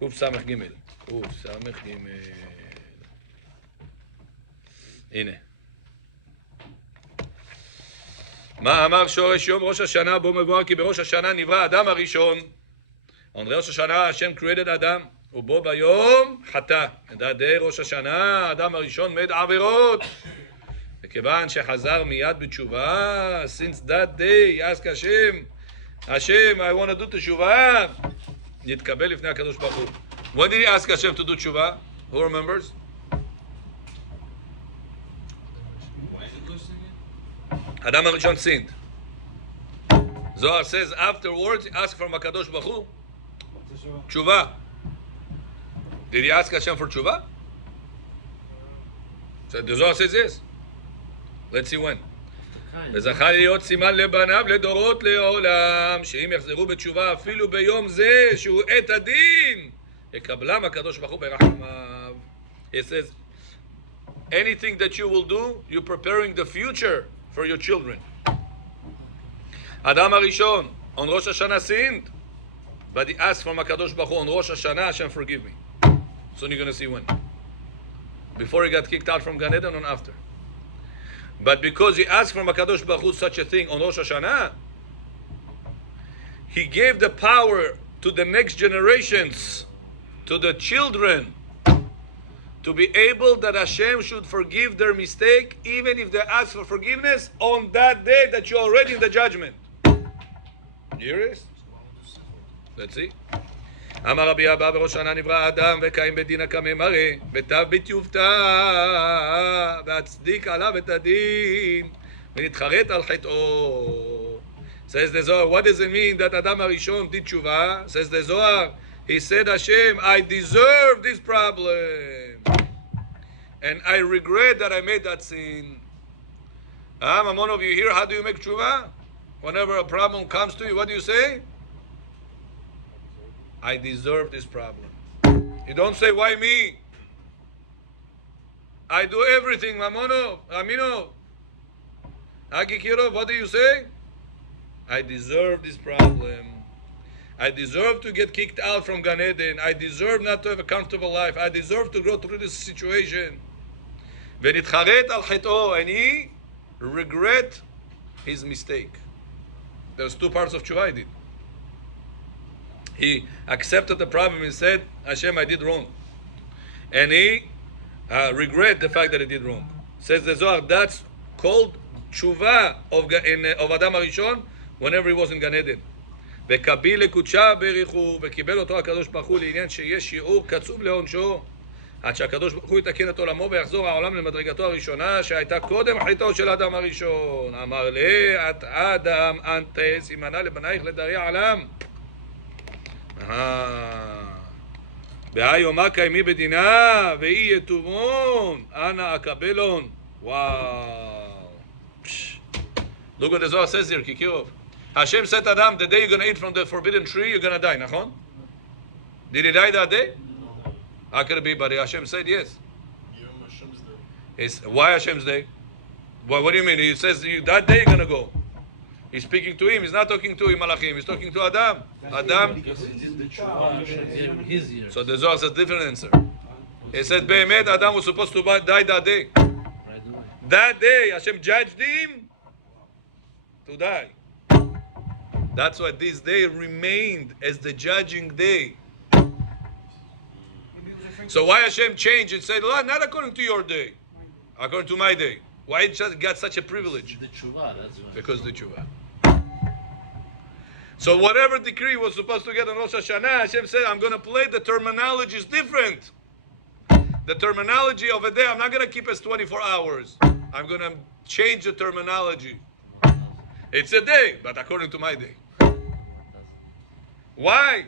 Kuf Samech Gimel. Kuf Samech Gimel. הנה. מה אמר שורש יום ראש השנה בו מבואר כי בראש השנה נברא האדם הראשון. On ראש השנה השם created אדם ובו ביום חטא. In that day ראש השנה האדם הראשון מת עבירות. וכיוון שחזר מיד בתשובה, since that day he asked השם, I want to do תשובה, נתקבל לפני הקדוש ברוך הוא. When did he ask השם to do תשובה? Who remembers? Adam HaRishon sinned. Zohar says afterwards, he asked from HaKadosh Baruch Hu, tshuva. Did he ask Hashem for tshuva? So the Zohar says yes. Let's see when. וזכה להיות סימן לבניו לדורות לעולם, שאם יחזרו בתשובה אפילו ביום זה, שהוא עת הדין, יקבלם הקדוש ברוך הוא ברחמיו. He says, anything that you will do, you're preparing the future for your children. Adam HaRishon on Rosh Hashanah sinned, but he asked from HaKadosh Baruch Hu on Rosh Hashanah, Hashem forgive me. Soon you're going to see when. Before he got kicked out from Gan Eden or after. But because he asked from HaKadosh Baruch Hu such a thing on Rosh Hashanah, he gave the power to the next generations, to the children, to be able that Hashem should forgive their mistake, even if they ask for forgiveness on that day that you're already in the judgment. Serious? Let's see. אמר רבי אבא בראש השנה נברא האדם וקיים בדין הקמא מראה ותו בטיובתא והצדיק עליו את הדין ונתחרט על חטאו. Says the Zohar, what does it mean that Adam HaRishon did tshuva? Says the Zohar, he said, Hashem, I deserve this problem. And I regret that I made that sin. One of you here, how do you make tshuva? Whenever a problem comes to you, what do you say? I deserve this problem. You don't say, why me? I do everything, Mamono, Amino. Agikirov, what do you say? I deserve this problem. I deserve to get kicked out from Gan Eden. I deserve not to have a comfortable life. I deserve to go through this situation. ונתחרט על חטאו, and he regret his mistake. There's two parts of tshuva he did. He accepted the problem and said, Hashem, I did wrong. And he regret the fact that he did wrong. Says the Zohar, that's called tshuva of Adam HaRishon whenever he was in Gan Eden. וקביל לקודשה בריחו, וקיבל אותו הקדוש ברוך הוא לעניין שיש שיעור קצוב לעונשו, עד שהקדוש ברוך הוא יתקן את עולמו ויחזור העולם למדרגתו הראשונה שהייתה קודם חטאו של אדם הראשון. אמר לה, את אדם אנטה סימנה לבנייך לדרי עולם. בהיומה קיימי בדינה, ואי יתומון, אנא אקבלון. Wow. Look what the Zohar says here, Kikirov. Hashem said to Adam, the day you're going to eat from the forbidden tree, you're going to die, nachon? Did he die that day? How could it be, buddy? Hashem said yes. Why Hashem's day? Well, what do you mean? He says that day you're going to go. He's speaking to him. He's not talking to him, Malachim. He's talking to Adam. Adam. Because he did the tshuva, Hashem gave him his years. So the Zohar says different answer. He said, Be'emet, Adam was supposed to die that day. Right away. That day, Hashem judged him to die. That's why this day remained as the judging day. So why Hashem changed and said, well, not according to your day, according to my day? Why it just got such a privilege? The tshuva, that's why. Because the tshuva. So whatever decree was supposed to get on Rosh Hashanah, Hashem said, I'm going to play the terminology is different. The terminology of a day, I'm not going to keep as 24 hours. I'm going to change the terminology. It's a day, but according to my day. Why?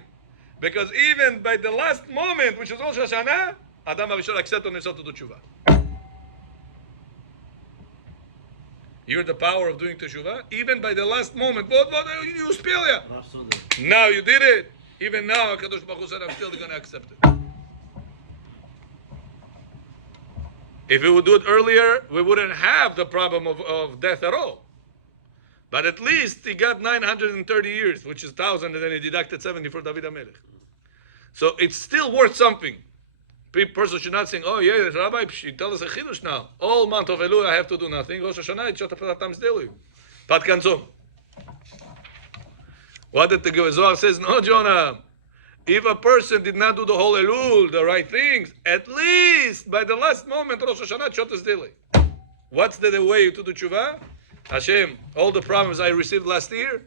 Because even by the last moment, which is Rosh Hashanah, Adam HaRishon accepted on himself to do tshuva. You hear the power of doing teshuvah? Even by the last moment, you spill ya. Now you did it. Even now, HaKadosh Baruch Hu said, I'm still going to accept it. If we would do it earlier, we wouldn't have the problem of death at all. But at least he got 930 years, which is 1,000, and then he deducted 70 for David HaMelech. So it's still worth something. Person should not think, oh yeah, Rabbi, you tell us a chidush now. All month of Elul I have to do nothing. Rosh Hashanah, it's shot up times daily. Pat kanzon. What did the Zohar says? No, Jonah. If a person did not do the whole Elul, the right things, at least by the last moment, Rosh Hashanah, shot is daily. What's the way to do tshuva? Hashem, all the problems I received last year,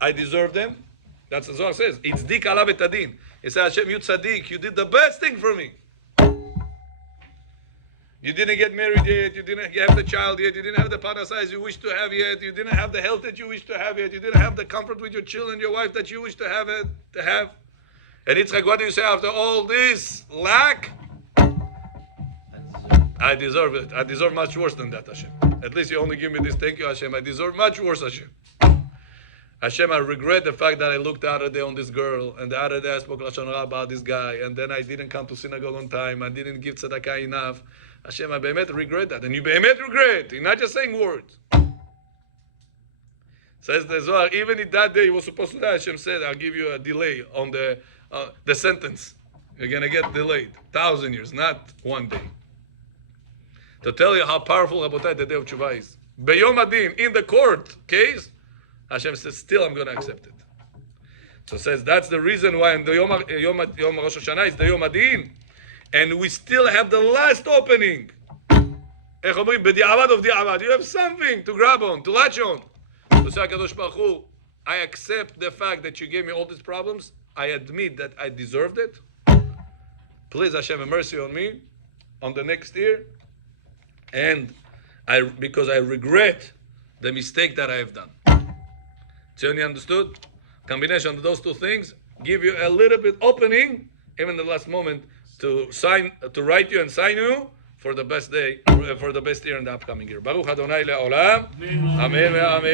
I deserve them. That's what Zohar says. It's dik alav etadin. He said, Hashem, you tzaddik, you did the best thing for me. You didn't get married yet, you didn't have the child yet, you didn't have the parnasai you wish to have yet, you didn't have the health that you wish to have yet, you didn't have the comfort with your children, your wife that you wish to have. And Yitzchak, what do you say after all this lack? I deserve it. I deserve much worse than that, Hashem. At least you only give me this. Thank you, Hashem. I deserve much worse, Hashem. Hashem, I regret the fact that I looked the other day on this girl, and the other day I spoke Lashon Hara about this guy, and then I didn't come to synagogue on time, I didn't give tzedakah enough. Hashem, I be'emet regret that. And you be'emet regret. You're not just saying words. Says the Zohar, even in that day he was supposed to die, Hashem said, I'll give you a delay on the sentence. You're going to get delayed. 1,000 years, not one day. To tell you how powerful, Rabotai, the day of Tshuva is. Beyom Adin, in the court case, Hashem says, still I'm going to accept it. So it says, that's the reason why in the Yom Rosh Hashanah is the Yom Adin. And we still have the last opening. You have something to grab on, to latch on. To say, HaKadosh Baruch Hu, I accept the fact that you gave me all these problems. I admit that I deserved it. Please, Hashem, have mercy on me on the next year. And because I regret the mistake that I have done. Tzioni understood? Combination of those two things give you a little bit opening, even the last moment, to write you and sign you for the best day, for the best year in the upcoming year. Baruch Adonai le'olam. Amen. Amen.